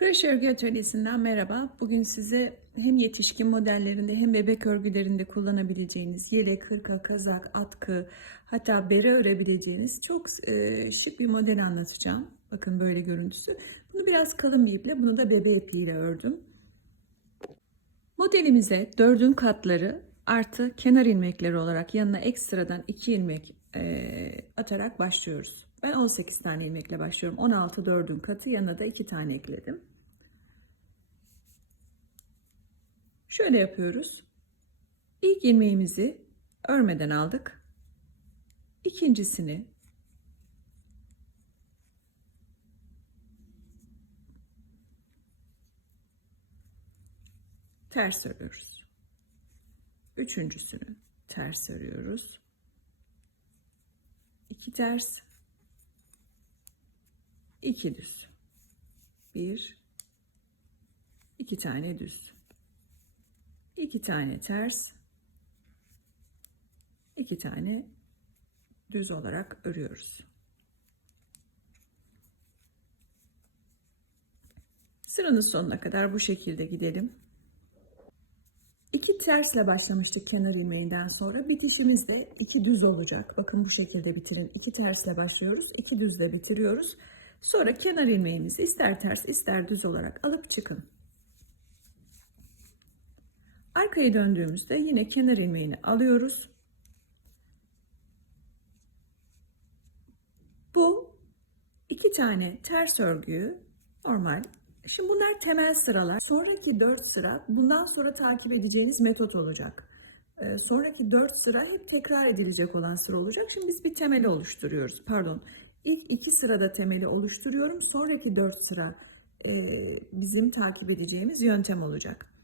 Kreş örgü atölyesinden merhaba. Bugün size hem yetişkin modellerinde hem bebek örgülerinde kullanabileceğiniz yelek, hırka, kazak, atkı hatta bere örebileceğiniz çok e, şık bir model anlatacağım. Bakın böyle görüntüsü. Bunu biraz kalın bir iple, bunu da bebe ipliğiyle ördüm. Modelimize dördün katları artı kenar ilmekleri olarak yanına ekstradan 2 ilmek e, atarak başlıyoruz. Ben 18 tane ilmekle başlıyorum. 16 dördün katı yanına da 2 tane ekledim. Şöyle yapıyoruz. İlk ilmeğimizi örmeden aldık. İkincisini ters örüyoruz. Üçüncüsünü ters örüyoruz. İki ters, iki düz. Bir, iki tane düz. İki tane ters, iki tane düz olarak örüyoruz. Sıranın sonuna kadar bu şekilde gidelim. İki tersle başlamıştık kenar ilmeğinden sonra. Bitişimiz de iki düz olacak. Bakın bu şekilde bitirin. İki tersle başlıyoruz. iki düzle bitiriyoruz. Sonra kenar ilmeğimizi ister ters ister düz olarak alıp çıkın. Arkaya döndüğümüzde yine kenar ilmeğini alıyoruz. Bu iki tane ters örgüyü normal Şimdi bunlar temel sıralar. Sonraki 4 sıra bundan sonra takip edeceğiniz metot olacak. Ee, sonraki 4 sıra hep tekrar edilecek olan sıra olacak. Şimdi biz bir temeli oluşturuyoruz. Pardon. İlk iki sırada temeli oluşturuyorum. Sonraki 4 sıra e, bizim takip edeceğimiz yöntem olacak.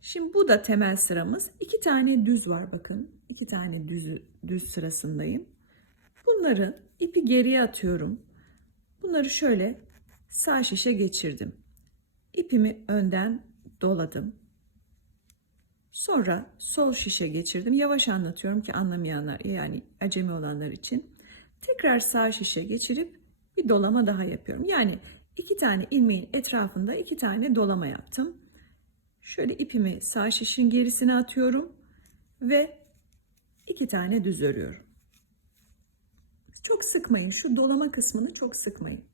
Şimdi bu da temel sıramız. İki tane düz var bakın. İki tane düz, düz sırasındayım. Bunların ipi geriye atıyorum. Bunları şöyle sağ şişe geçirdim. İpimi önden doladım. Sonra sol şişe geçirdim. Yavaş anlatıyorum ki anlamayanlar yani acemi olanlar için. Tekrar sağ şişe geçirip bir dolama daha yapıyorum. Yani iki tane ilmeğin etrafında iki tane dolama yaptım. Şöyle ipimi sağ şişin gerisine atıyorum ve iki tane düz örüyorum. Çok sıkmayın. Şu dolama kısmını çok sıkmayın.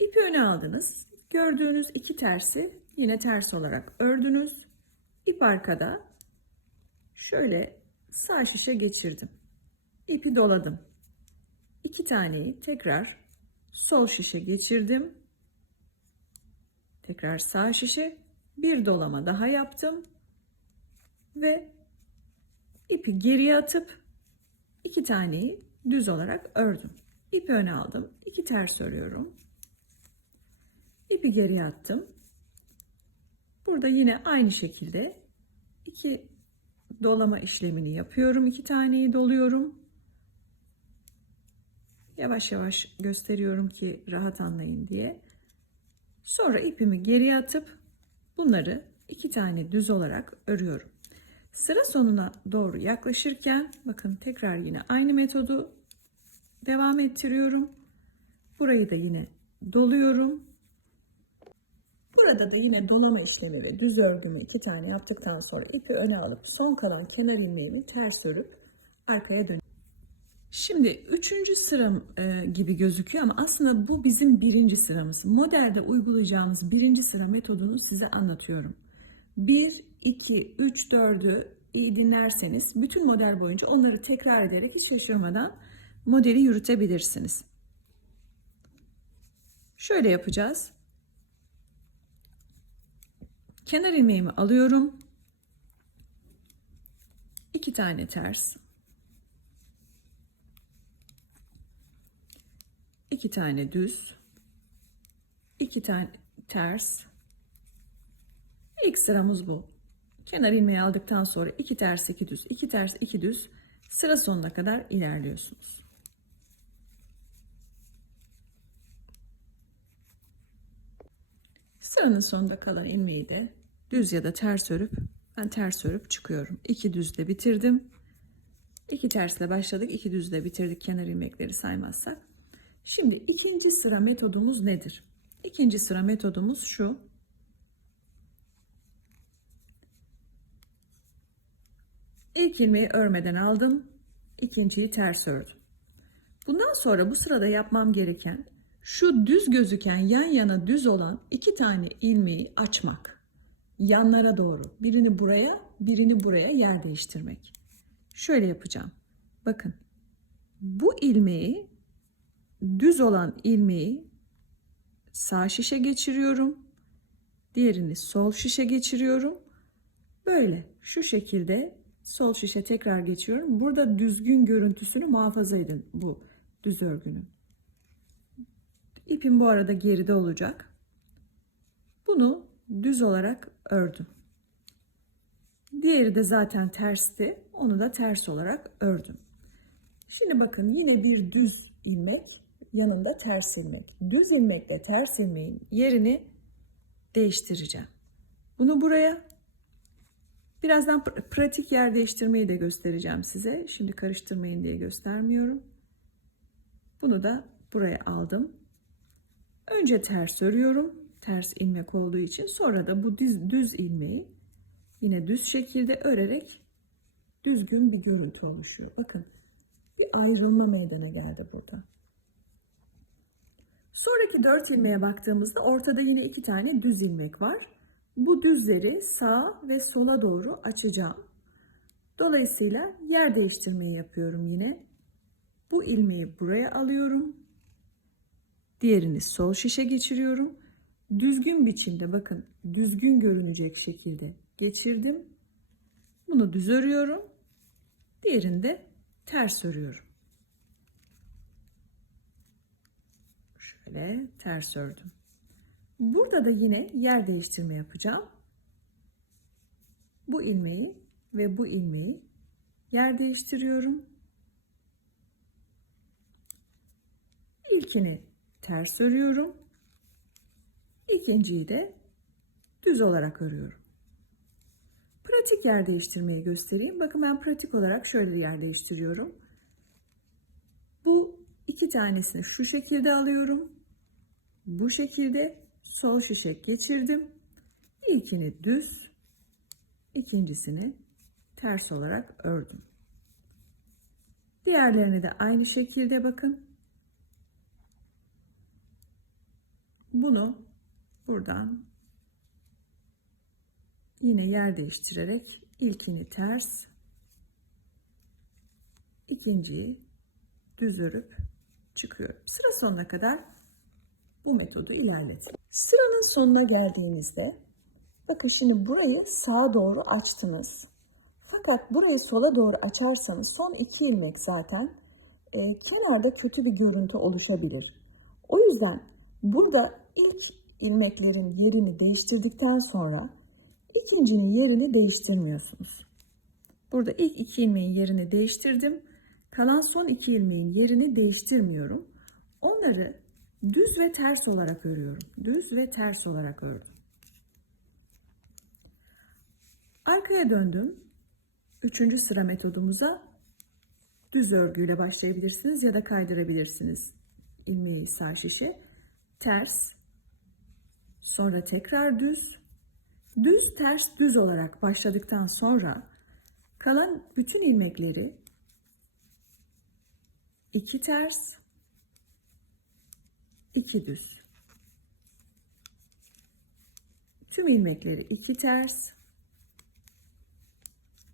İpi öne aldınız. Gördüğünüz iki tersi yine ters olarak ördünüz. İp arkada. Şöyle sağ şişe geçirdim. İpi doladım. İki taneyi tekrar sol şişe geçirdim. Tekrar sağ şişe bir dolama daha yaptım. Ve ipi geriye atıp iki taneyi düz olarak ördüm. İpi öne aldım. iki ters örüyorum. İpi geriye attım. Burada yine aynı şekilde iki dolama işlemini yapıyorum. İki taneyi doluyorum. Yavaş yavaş gösteriyorum ki rahat anlayın diye. Sonra ipimi geriye atıp bunları iki tane düz olarak örüyorum. Sıra sonuna doğru yaklaşırken bakın tekrar yine aynı metodu devam ettiriyorum. Burayı da yine doluyorum. Burada da yine dolama işlemi ve düz örgümü iki tane yaptıktan sonra ipi öne alıp son kalan kenar ilmeğimi ters örüp arkaya dönüyorum. Şimdi üçüncü sıram e, gibi gözüküyor ama aslında bu bizim birinci sıramız. Modelde uygulayacağımız birinci sıra metodunu size anlatıyorum. 1, 2, 3, 4'ü iyi dinlerseniz bütün model boyunca onları tekrar ederek hiç şaşırmadan modeli yürütebilirsiniz. Şöyle yapacağız. Kenar ilmeğimi alıyorum. İki tane ters. İki tane düz. iki tane ters. İlk sıramız bu. Kenar ilmeği aldıktan sonra iki ters iki düz, iki ters iki düz sıra sonuna kadar ilerliyorsunuz. Sıranın sonunda kalan ilmeği de düz ya da ters örüp ben ters örüp çıkıyorum. İki düzle bitirdim. İki tersle başladık, iki düzle bitirdik kenar ilmekleri saymazsak. Şimdi ikinci sıra metodumuz nedir? İkinci sıra metodumuz şu. İlk ilmeği örmeden aldım. ikinciyi ters ördüm. Bundan sonra bu sırada yapmam gereken şu düz gözüken yan yana düz olan iki tane ilmeği açmak. Yanlara doğru. Birini buraya, birini buraya yer değiştirmek. Şöyle yapacağım. Bakın. Bu ilmeği düz olan ilmeği sağ şişe geçiriyorum. Diğerini sol şişe geçiriyorum. Böyle şu şekilde sol şişe tekrar geçiyorum. Burada düzgün görüntüsünü muhafaza edin bu düz örgünün. İpim bu arada geride olacak. Bunu düz olarak ördüm. Diğeri de zaten tersti. Onu da ters olarak ördüm. Şimdi bakın yine bir düz ilmek yanında ters ilmek. Düz ilmekle ters ilmeğin yerini değiştireceğim. Bunu buraya birazdan pr- pratik yer değiştirmeyi de göstereceğim size. Şimdi karıştırmayın diye göstermiyorum. Bunu da buraya aldım. Önce ters örüyorum. Ters ilmek olduğu için sonra da bu düz, düz ilmeği yine düz şekilde örerek düzgün bir görüntü oluşuyor. Bakın bir ayrılma meydana geldi burada. Sonraki dört ilmeğe baktığımızda ortada yine iki tane düz ilmek var. Bu düzleri sağa ve sola doğru açacağım. Dolayısıyla yer değiştirmeyi yapıyorum yine. Bu ilmeği buraya alıyorum. Diğerini sol şişe geçiriyorum. Düzgün biçimde bakın düzgün görünecek şekilde geçirdim. Bunu düz örüyorum. Diğerini de ters örüyorum. Şöyle ters ördüm. Burada da yine yer değiştirme yapacağım. Bu ilmeği ve bu ilmeği yer değiştiriyorum. İlkini ters örüyorum. İkinciyi de düz olarak örüyorum. Pratik yer değiştirmeyi göstereyim. Bakın ben pratik olarak şöyle bir yer değiştiriyorum. Bu iki tanesini şu şekilde alıyorum. Bu şekilde sol şişe geçirdim. İlkini düz, ikincisini ters olarak ördüm. Diğerlerini de aynı şekilde bakın. Bunu buradan yine yer değiştirerek ilkini ters, ikinciyi düz örüp çıkıyorum. Sıra sonuna kadar bu metodu ilerletin. Sıranın sonuna geldiğinizde bakın şimdi burayı sağa doğru açtınız. Fakat burayı sola doğru açarsanız son iki ilmek zaten e, kenarda kötü bir görüntü oluşabilir. O yüzden burada ilk ilmeklerin yerini değiştirdikten sonra ikincinin yerini değiştirmiyorsunuz. Burada ilk iki ilmeğin yerini değiştirdim. Kalan son iki ilmeğin yerini değiştirmiyorum. Onları düz ve ters olarak örüyorum. Düz ve ters olarak ördüm. Arkaya döndüm. Üçüncü sıra metodumuza düz örgüyle başlayabilirsiniz ya da kaydırabilirsiniz ilmeği sağ şişe. Ters, sonra tekrar düz, düz ters düz olarak başladıktan sonra kalan bütün ilmekleri iki ters, iki düz. Tüm ilmekleri iki ters,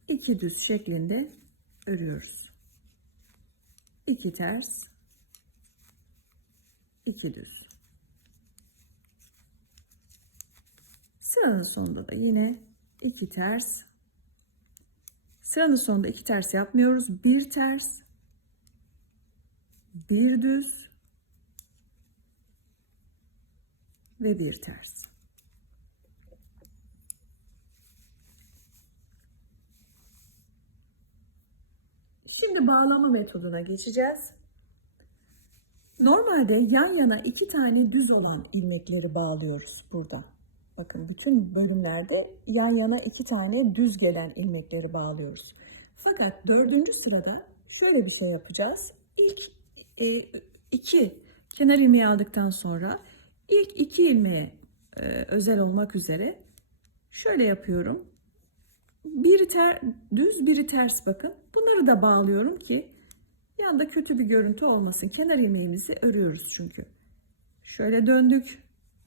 iki düz şeklinde örüyoruz. İki ters, iki düz. Sıranın sonunda da yine iki ters. Sıranın sonunda iki ters yapmıyoruz. Bir ters, bir düz ve bir ters. Şimdi bağlama metoduna geçeceğiz. Normalde yan yana iki tane düz olan ilmekleri bağlıyoruz burada. Bakın bütün bölümlerde yan yana iki tane düz gelen ilmekleri bağlıyoruz. Fakat dördüncü sırada şöyle bir şey yapacağız. İlk e, iki kenar ilmeği aldıktan sonra İlk iki ilmeğe özel olmak üzere şöyle yapıyorum. Biri ter, düz biri ters bakın. Bunları da bağlıyorum ki yanda kötü bir görüntü olmasın. Kenar ilmeğimizi örüyoruz çünkü. Şöyle döndük.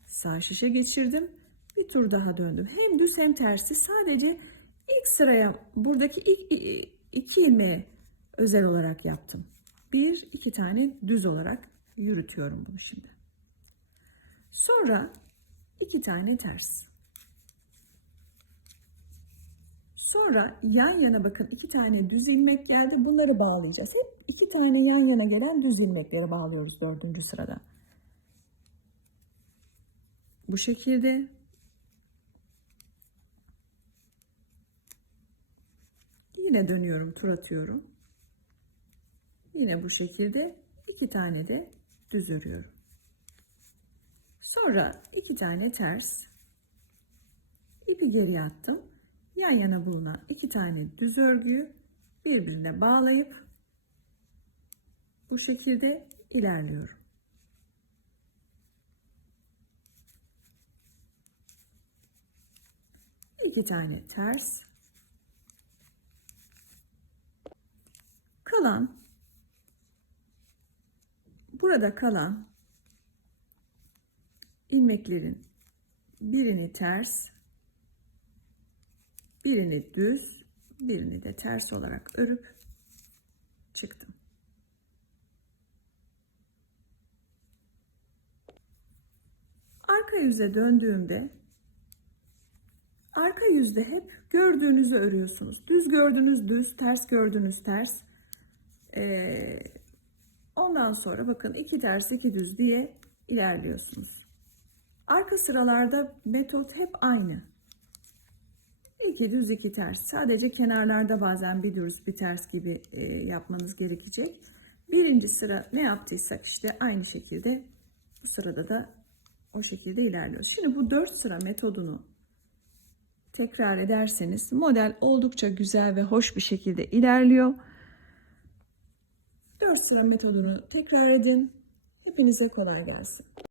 Sağ şişe geçirdim. Bir tur daha döndüm. Hem düz hem tersi sadece ilk sıraya buradaki ilk iki ilmeğe özel olarak yaptım. Bir, iki tane düz olarak yürütüyorum bunu şimdi. Sonra iki tane ters. Sonra yan yana bakın iki tane düz ilmek geldi. Bunları bağlayacağız. Hep iki tane yan yana gelen düz ilmekleri bağlıyoruz dördüncü sırada. Bu şekilde yine dönüyorum, tur atıyorum. Yine bu şekilde iki tane de düz örüyorum. Sonra iki tane ters ipi geriye attım. Yan yana bulunan iki tane düz örgüyü birbirine bağlayıp bu şekilde ilerliyorum. iki tane ters kalan burada kalan ilmeklerin birini ters birini düz birini de ters olarak örüp çıktım. Arka yüze döndüğümde arka yüzde hep gördüğünüzü örüyorsunuz. Düz gördüğünüz düz, ters gördüğünüz ters. Ee, ondan sonra bakın iki ters iki düz diye ilerliyorsunuz. Arka sıralarda metot hep aynı. İki düz iki ters. Sadece kenarlarda bazen bir düz bir ters gibi e, yapmanız gerekecek. Birinci sıra ne yaptıysak işte aynı şekilde bu sırada da o şekilde ilerliyoruz. Şimdi bu dört sıra metodunu tekrar ederseniz model oldukça güzel ve hoş bir şekilde ilerliyor. Dört sıra metodunu tekrar edin. Hepinize kolay gelsin.